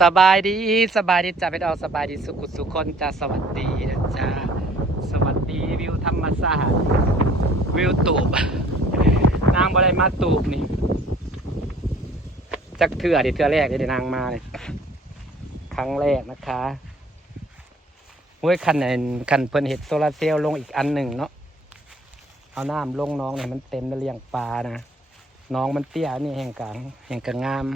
สบายดีสบายดีจ้าไปเอาสบายดีสุขุสุคนจ้าสวัสดีนะจ้าสวัสดีวิวธรรมศาสตร์วิวตูบนางบ่ได้มาตูบนี่จักเถื่อดิเถื่อแรกได้นางมาเลยครั้งแรกนะคะเว้ยคันเพิ่นเห็ดโซลาเซลล์ลงอีกอันหนึ่งเนาะเอาน้ำลงน้องเนี่ยมันเต็มแล้วเลี้ยงปลานะน้องมันเตี้ยนี่แห่งกลางงาม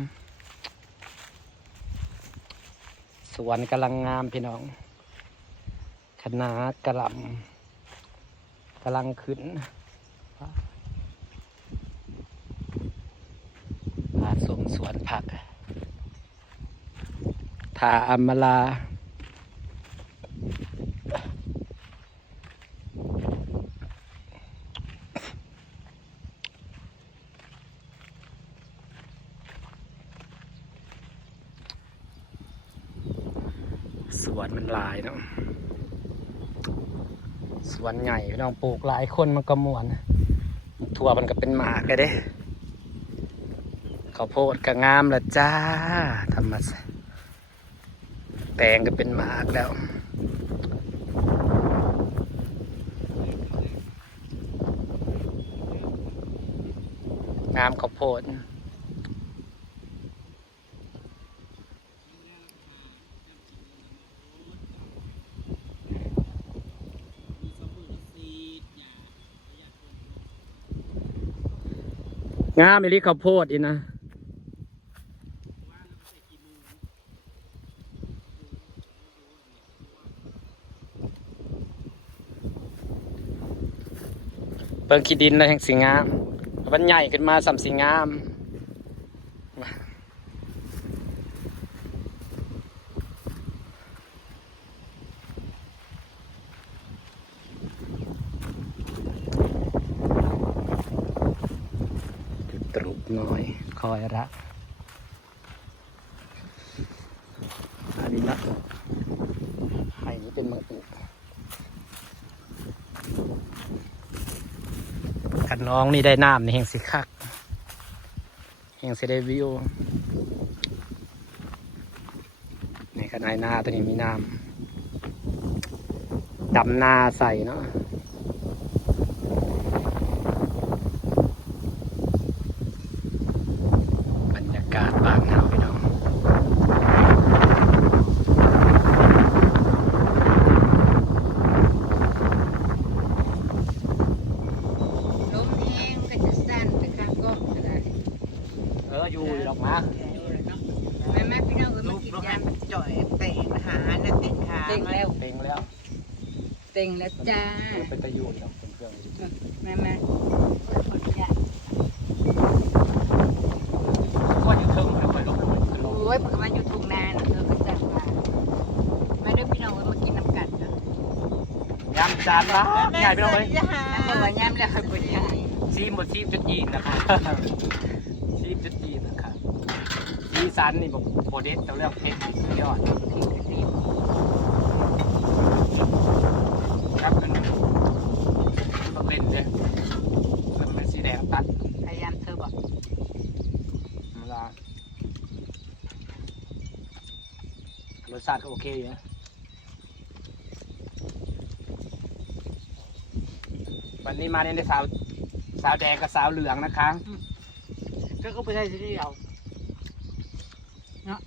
สวนกำลังงามพี่น้องคะน้ากระหล่ำกำลังขึ้นผาสมสวนผักทาอัมมาลาสวนมันหลายเนาะสวนใหญ่พี่น้องปลูกหลายคนมันก็ม่วนทั่วมันก็เป็นหมากเลยเด้ข้าวโพดก็งามละจ้าธรรมศาสตร์แตงก็เป็นหมากแล้วงามข้าวโพดงามอีหลีข้าวโพดอีนะเบิ่งขี้ดินแล้วแห่งสีงามมันใหญ่ขึ้นมาสำสีงามตรุบหน่อยคอยรักอันนี้นะให้นี่เป็นมังคุดกันน้องนี่ได้น้ำในแห่งสีคักแห่งสีได้วิวในกันไอหน้าตัวนี้มีน้ำดำนาใส่เนาะบรรยากาศบ้านเฮาพี่น้องอยู่ดอกมาแม่พี่น้องมากินยำจ่อยเต่งหาเนี่ยเต่งขาเต็งแล้วจ้าเป็นตะยูนครับเป็นเครื่องแม่ขออนุญาตว่าอยู่เทิงไม่ค่อยลงขึ้นลงโอ้ยปกติอยู่ทุ่งนาก็จัดมาด้วยพี่น้องมากินน้ำกัดยำจานละใหญ่ไปลงเลยยำว่ายำแล้วค่อยปวดใหญ่ซีมจุดยีนนะครับซีมจุดยีนนะครับซีซันนี่บอกโปรเดสแต่เรื่องเพชรสุดยอดครับมันเป็นเลยมันเป็นสีแดงตัดพยายามเธอบอกเวลารสชาติก็โอเคอยู่นะวันนี้มาในสาวแดงกับสาวเหลืองนะคะก็ไปได้ที่เดียวเนาะ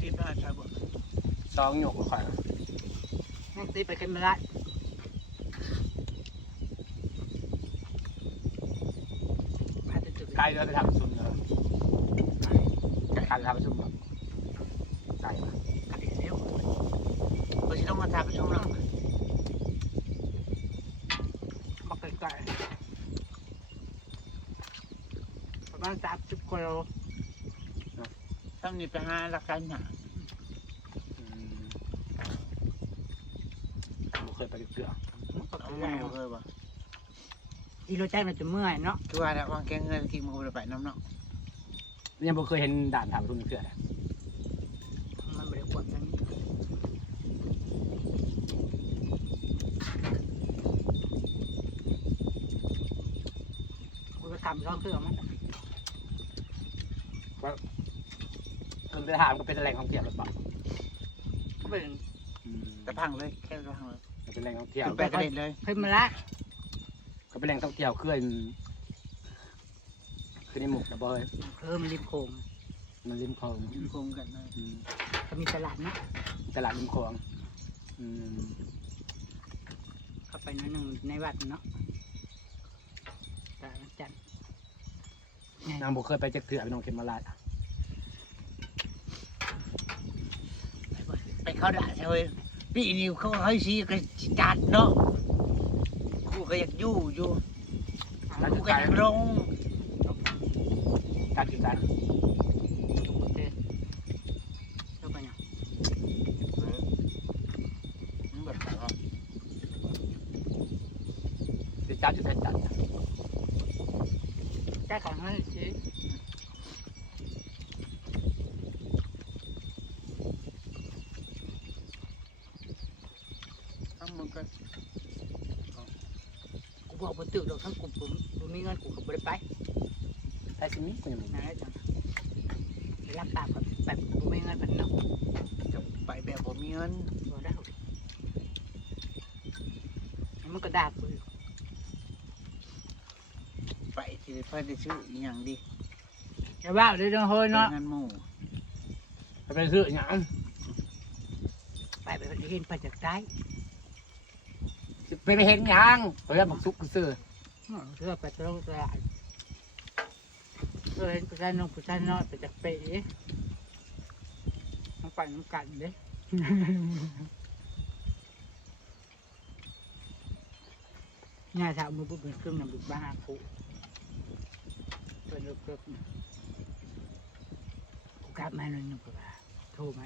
กินได้ใช่บ่ซองหยกก็ค่อยนั่งตีไปกันไม่ได้ไก่เราจะทำซุนเหรอไก่ทำซุนแบบไก่เดี๋ยวเราจะต้องมาทำประชุมแล้วมาไก่ประมาณ30กิโลต้องนี่ไปหาลักกันหาเคยไปเกลือเอาแม่เลยวะอีโรแจ้งเราจะเมื่อยเนาะตัวแล้ววางแกงเงินที่มือไปน้ำเนาะยังไม่เคยเห็นด่านทำรุ่นเกลือเลยมันไม่ได้กดนั้น ำร้องเครื่องมัน คือไปถามก็เป็นแหล่งท่องเที่ยวหรือเปล่า ก็เป็นแต่พังเลยแค่พังเลย เป็นแหล่งท่องเที่ยว ขึ้นไปกระเด็นเลยขึ้นมาละ ก็เป็นแหล่งท่องเที่ยวคือในหมู่นะบอย มันริมโขง มันริมคลอง ริมโขงกันเลยก็มีตลาดนะ ตลาดริมคลอง เข้าไปนั่นหนึ่งในวัดเนาะตลาดจันทร์ นางบุเคยไปเจ็กเถื่อไปน้องเข็มมาลาด ไปเขาด่าใช่ไหมปีนี้เขาให้ซีก็จัดเนาะกูก็อยากอยู่กูก็อยากลง การกินกัน แล้วไปยังแบบไหนวะ ติดจัดจะใช้จัด แก้ของให้ซีทั้งมึงก็กูบอกว่าตื่นดอกทั้งกลุ่มผมมีเงินกูก็ไม่ได้ไป ใช้ซิมิกูยังไม่ นั่นแหละจ้ะไปรับปากกับแบบผมไม่เงินมันเนาะจะไปแบบผมมีเงินบ่ได้มันก็ด่ากูไปที่เพื่อนจะซื้ออย่างดีจะว่าเลยต้องโหยเนาะเงินหมู่ ไปซื้ออย่าง ไปเห็นไปจากใต้ ไปเห็นยังเฮ้ยบักซุกซื้อ เพื่อไปตลาดตลาดเห็นผู้ชายน้องผู้ชายน้อยไปจากเป๋น้องไปน้องกันเด้ง่ายถ้ามือปุ๊บเป็นเครื่องนำบุกบ้ากูเป็นลูกเกือบกูกลับมาหน่อยนึงก็โทรไหม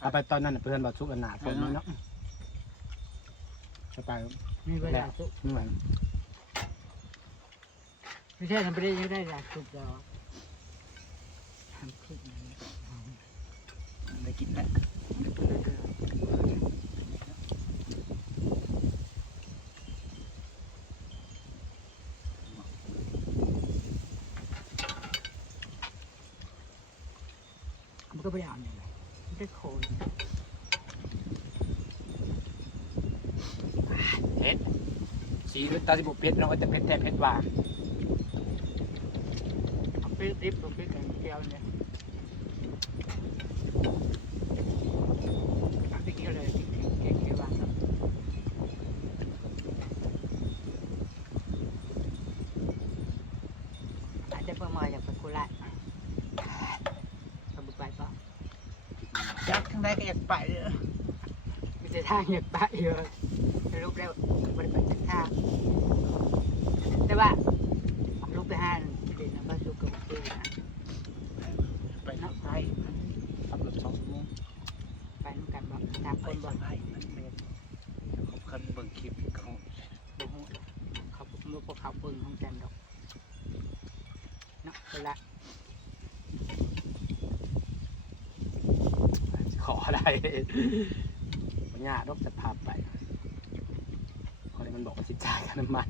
เอาไปตอนนั้นเพื่อนบักซุกกันหนาฝนนี่เนาะจะไป มีเวลาสุ นี่เหมือน ไม่ใช่ทำไปได้ยังได้หลักสุดดอกทำขึ้นได้กินแล้วมันก็ไม่ได้อ่านเลยไม่ได้โคน เผ็ดสีตาสิบุเผ็ดน้องแต่เผ็ดแท้เผ็ดหวาน เอาไปดิบเอาไปกันแก้วเนี่ยเอาไปเกี่ยวเลยเกี่ยวบ้างครับอาจจะเพิ่มมาจากเป็นโคราชทำบุกไปปะอยากทั้งใดก็อยากไปเลยมีแต่ทางอยากไปเยอะลูกแล้วไม่ได้ไปจากทางแต่ว่าลูกไปห้านเด็กนะบ้านลูกกับเด็กนะไปนักไป ขับรถ2 ชั่วโมง ไปนักกันบ่ตามคนบ่ ไปมันเป็นเขาคันเบิ่งคลิปเขา บ่ฮู้เขาบ่พวกเขาเบิ่งของจันดอกเนาะเวลา ขอได้ปัญญาดอกจะพาไปเขาเลยมันบอกว่าสิจ่ายค่าน้ำมัน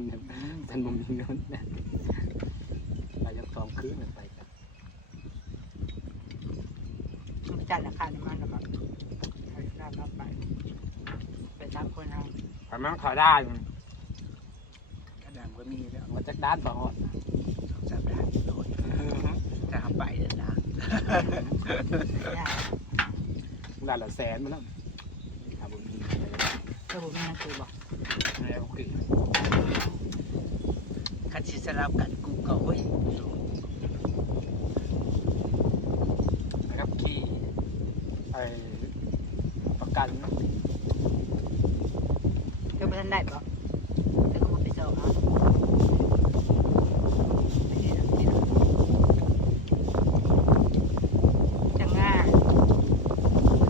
ฉันบ่มีเงินนะเรายัง2 คืนไปกัน มันจ่ายราคาน้ำมันแล้วแบบให้น้ำรับไปตามคนเอา แต่มันขอได้ กระดามก็มีแล้ว มาจากด้านสอง 2-3ด้านโดยจะทำไปเดินทาง ได้ ด้านละแสนมันแล้วอาบุญมี ก็ผมไม่น่าคือบอก แล้วคือ คันสิสลับกันกูก็เว้ย นะครับขี่ไอ้ประกัน ก็ไม่ทันได้บอกแต่ก็มาไปสอบเอาไม่ได้หรอกที่เราจะง่าย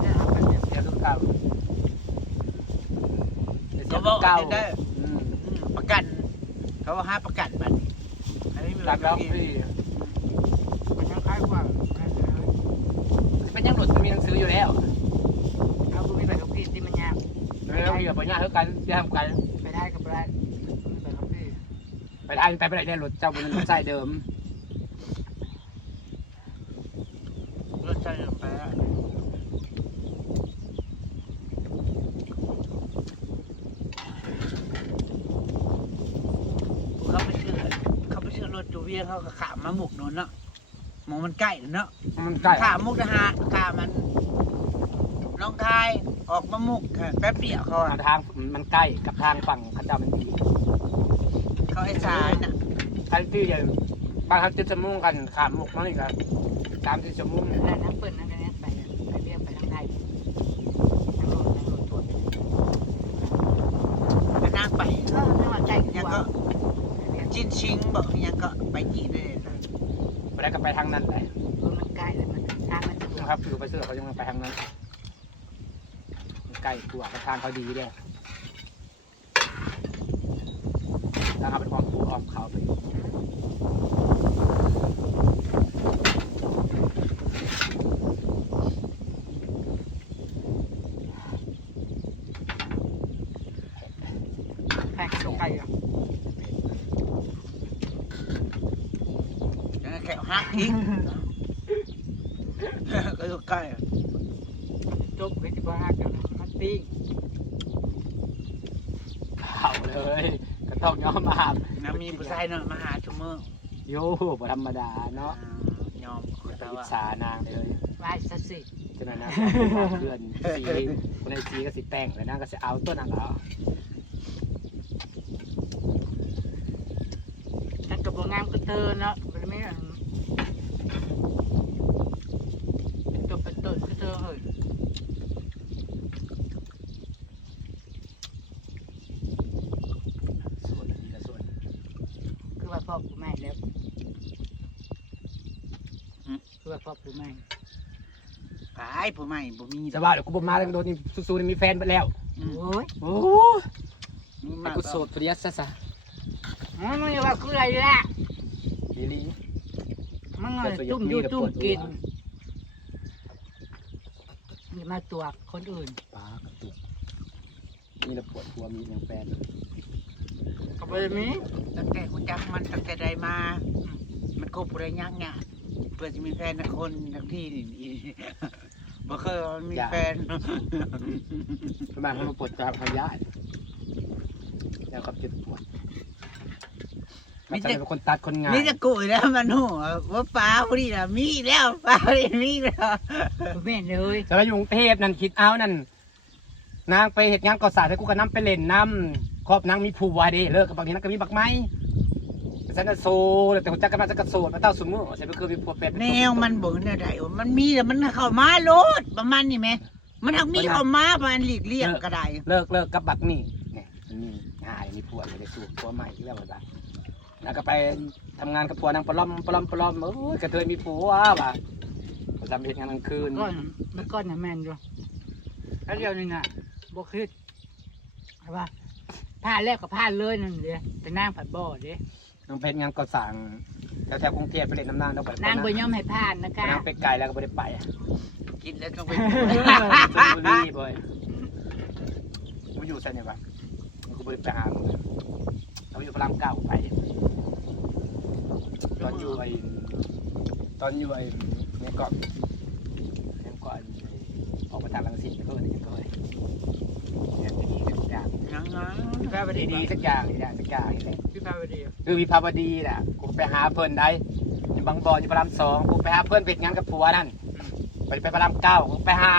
จะเอาไปเนี่ย เดี๋ยวทุกเก่า ก็บอก เก่า ได้ประกันเขาว่าห้าประกันมันอันนี้มี หลักแล้วพี่ มันยังคล้ายกว่า เป็นยังหลุดมีหนังสืออยู่แล้ว เอาคุณไม่ไปกับพี่ที่มันยาก แล้วมีแบบปัญญาเท่ากันจะทำกัน ไปได้กับไปได้ไปกับพี่ ไปได้ไปได้รถเจ้าบนรถใส่เดิม รถใส่ลงไปแล้วเขาไปซื้อรถจูเวียเขาก็ขามมาหมุกโน่นเนาะมองมันใกล้เนาะ มันใกล้ ขามมุกนะฮะขามมันน้องทายออกมามุกค่ะแป๊บเดียวเขาอะ ทางมันใกล้กับทางฝั่งข้าเจ้ามันดี เขาไอ้สายน่ะ ทันที่เดียวบางครั้งจะมุ่งกันขามมุกนั่นอีกแล้ว30 ชั่วโมง แล้วน้ำเปิดนั่นนั่นไปเรียกไปทางไทยทางโลดตัว ก็นั่งไป ก็ไม่ว่าใจ ยังก็จิ้นชิงบอกยังก็ไปจีนได้เลยนะ ไปได้ก็ไปทางนั้นแหละ มันใกล้แล้วมันทางมันสะดวก นะครับคือไปเสื้อเขายังไปทางนั้นใกล้ตัวกับทางเขาดีด้วยทางเขาเป็นอ้อมภูอ้อมเขาไปแพงตรงไกลอ่ะ ยังแค่หักทิ้งก็อยู่ใกล้ จบไปที่บ้านกันมันปิ้ง เขาเลยก็ต้องยอมมา น้ำมีผู้ชายเนาะมาหาชั่วโมง โย่บ่ธรรมดาเนาะ ยอม ไป แต่ อิ ว่า จฉานางเลย วายสสิ ฉะนั้นนะเพื่อนสีคนในสีก็สีแต่งแล้วนางก็จะเอาต้นนั้นเหรอ ฉันกับงามก็เตอเนาะมันไม่จบเป็นต้นก็เตอเฮ้ย ส่วนนี้ก็ส่วน คือว่าพ่อผู้แม่แล้วคือว่าพ่อผู้แม่ ขายผู้ใหม่ผู้มี สบายเดี๋ยวกูบอกมาแล้วโดนนี่สู้ๆนี่มีแฟนไปแล้ว โอ้ย โอ้ มี ไอ้ มาก กูโสดตัวเดียวซะ มันจะว่าคืออะไรล่ะ ลีลี มันจุ่มอยู่จุ่มกินอย่ามาตัวคนอื่น ปากระตุกนี่เราปวดหัวมีอย่างแฟน กับไปมี ตั้งแต่คุณจักมันตั้งแต่ใดมามันก็ผู้ใดยากเนี่ยเพื่อจะมีแฟนนะคนทั้งที่นี่บ่เคยมีแฟน ประมาณเขาปวดกราบพยาธิแล้วก็จะปวดมันจะเป็นคนตัดคนงาน นี่จะกุยแล้วมันหัวว่าป้าพอดีนะมีแล้วป้าพอดีมีแล้ว แม่เลย แต่เราอยู่กรุงเทพนั่นคิดเอานั่นนางไปเหตุงานก่อสร้างให้กูกับน้ำไปเล่นน้ำครอบนางมีผัวดิเลิกกับบางทีนางก็มีบักไม้ฉันน่ะโซ่แต่คนจักกันมาจะกระโสดมาเต้าสมุนฉันก็คือมีผัวเป็ด แนวมันบอกเนี่ยได้ว่ามันมีแต่มันเข้ามาโลดประมาณนี้ไหมมันทักมีเข้ามาประมาณหลีกเลี่ยงก็ได้ เลิกกับบักนี่เนี่ยมันมีหายมีผัวเลยสูบผัวใหม่อีกแล้วแบบว่าแล้วก็ไปทำงานกับผัวนางปลอมโอ้ยกระเทยมีผัวว่ะทำเหตุงานกลางคืน ก้อนมันก้อนน่ะแม่นอยู่แล้วเดียวนี่น่ะบ่คิดว่าผ้าแรกกับผ้าเลยนั่นเดียไปนั่งผัดบ่อเด้ น้องเพชรงานก่อสร้างแถวกรุงเทพไปเล่นน้ำนางต้องไป นางบ่ยอมให้ผ่านนะคะ นางไปไกลแล้วก็ไม่ได้ไป กินแล้วต้องไป ชลบุรีบ่อยกูอยู่เส้นเนี่ยปะกูไปหามึงเขาอยู่พระรามเก้าไปตอนอยู่ไอ้เนี่ยก็ออกมาทางรังสิตก็เลยเนี่ยดีสักอย่าง ยังไง ดีสักอย่างนี่แหละสักอย่างนี่แหละ พี่พาวดี คือวิภาวดีแหละกูไปหาเพื่อนได้อยู่บางบ่ออยู่พระราม2กูไปหาเพื่อนเป็ดงานกับผัวนั่นไปพระราม9กูไปหา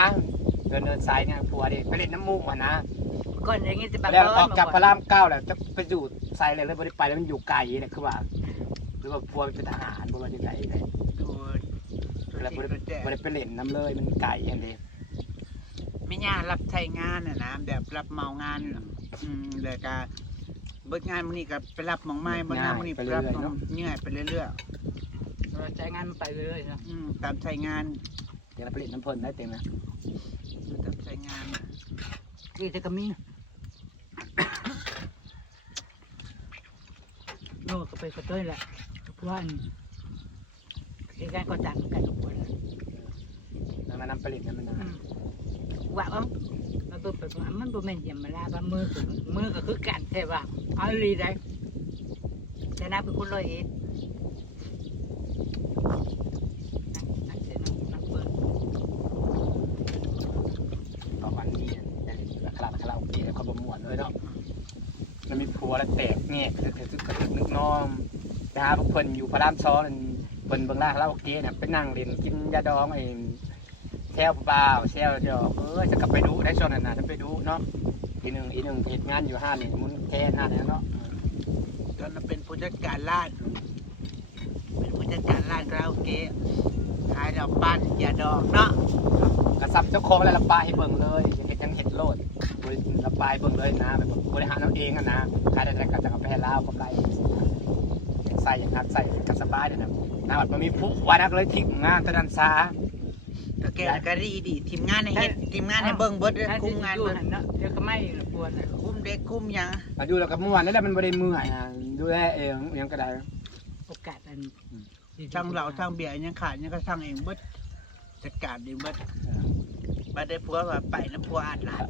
เดินสายเนี่ยผัวดิไปเล่นน้ำมูกนะ ก้อนอย่างงี้จะแบบ แล้วออกจากพระราม9แล้วจะไปอยู่ใส่เลยไม่ได้ไปแล้วมันอยู่ไกลเนี่ยคือว่าหรือว่าผัวเป็นทหารผัวเป็นไงเลย ดู แล้วไม่ได้ไปเล่นน้ำเลยมันไกลอย่างเดียว ไม่ยากรับใช้งานน่ะนะแบบรับเหมางานเลยการเบิดงานมื้อนี้ก็ไปรับหมองไม้เบิดงานมื้อนี้ไปรับหมองเหนื่อยไปเรื่อย ใจงานมันไปเลยนะ ตามใช้งาน เดี๋ยวเราไปเล่นน้ำเพลินได้เต็มนะ ตามใช้งาน กี่จะก็มีโน่ก็ไปกระตุ้นแหละทุกวันเหตุการณ์ก็ต่างกันทุกวัน แล้วมานำไปเล่นกันมันนะ ว่ามันเป็นแบบมันบ่แม่นยามมาลาบ้ามือก็คือกันใช่ป่ะเอาลีได้ แต่น้าเป็นคนร้อยเอ็ดนักเสียนักเบิร์ ตอนวันนี้ได้เล่นคาราโอเกะแล้วเขาบ่ม่วนเลยเนาะมันมีผัวแล้วแตกแง่กระทึกนึกน้อมนะฮะพวกเพิ่นอยู่พระราม2นั่นเพิ่นเบิ่งร้านคาราโอเกะเนี่ยไปนั่งเล่นกินยาดองไอ้แซวเปล่าแซวดอกจะกลับไปดูได้ช่วงนั้นน่ะจะไปดูเนาะอีหนึ่งเหตุงานอยู่ห้านี่มุนแค่ห้านี่เนาะ ตอนนั้นเป็นผู้จัดการร้านเป็นผู้จัดการร้านคาราโอเกะขายดอกปั้นยาดองเนาะ กระซับเจ้าของแล้วละปลาให้เบิ่งเลยเห็ดยังเห็ดโลดละปลายเบิ่งเลยนะแบบบริหารเอาเองอะนะขายได้แต่ก็จะเอาไปให้ลาวกำไรใส่อย่างนักใส่กับสบายเนี่ยนะน้ำมันมีผู้ว่านักเลยทิ้งงานตะนันซา ก็แกก็ดีทีมงานในเฮ็ดทีมงานในเบิ่งเบิดคุมงาน เบิ เบิ่ ร์ ง เนาะเดี๋ยวก็ไม่ปวด คุมเด็กคุมหยัง มาดูแล้วกับเมื่อวานนั่นแหละมันบริเมื่อยดูแลเองยังก็ได้ โอกาสอัน ช่างเหล่าช่างเบียร์ยังขาดยังก็ช่างเองเบิดจัดการเองเบิดบัดได้ผัวว่าไปน้ำผัวอาดหลาน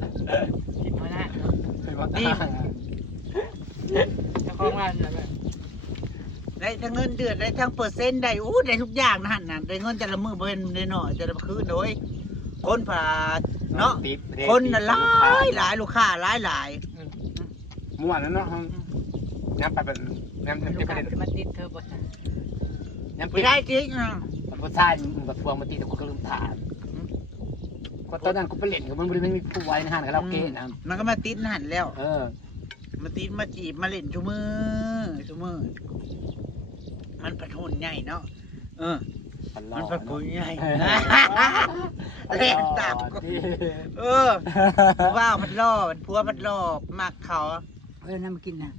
กินเท่านั้น นี่ เจ้าของร้านแล้วก็ ได้ทั้งเงินเดือนได้ทั้งเปอร์เซ็นต์ได้อู้ได้ทุกอย่างนะหั่นน่ะได้เงินแต่ละมื้อบ่เป็นได้น้อยแต่ละคืนโดยคนผ่าเนาะคนน่ะหลายลูกค้าหลาย เมื่อวานนั้นเนาะย้ำไปเป็นย้ำ ลู ที่ ก ประ ค้า เด็น จะมาติดเธอบ่ ย้ำ ไม่ได้จริงอ่ะ มันก็ใช่แบบพวงมาตีแต่กูก็ลืมถามก็ตอนนั้นกูไปเล่นกับมันบริเวณมีผู้ไว้ในห้างคาราโอเกะนะ มันก็มาติดหั่นแล้ว มาติดมาจีบมาเล่นชั่วมือมันผัดหุ่นใหญ่เนาะมันผัดหุ่นใหญ่เล่นตามว้าวมันล่อมันพัวมันล่อมักเขา น้ำมากินนะ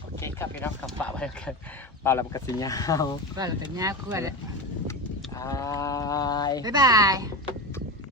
โอเคครับพี่น้องคำฝากไว้กันเปล่าลำกระสิยาว ว่าเราจะง่ายขึ้นแล้ว บาย บ๊ายบาย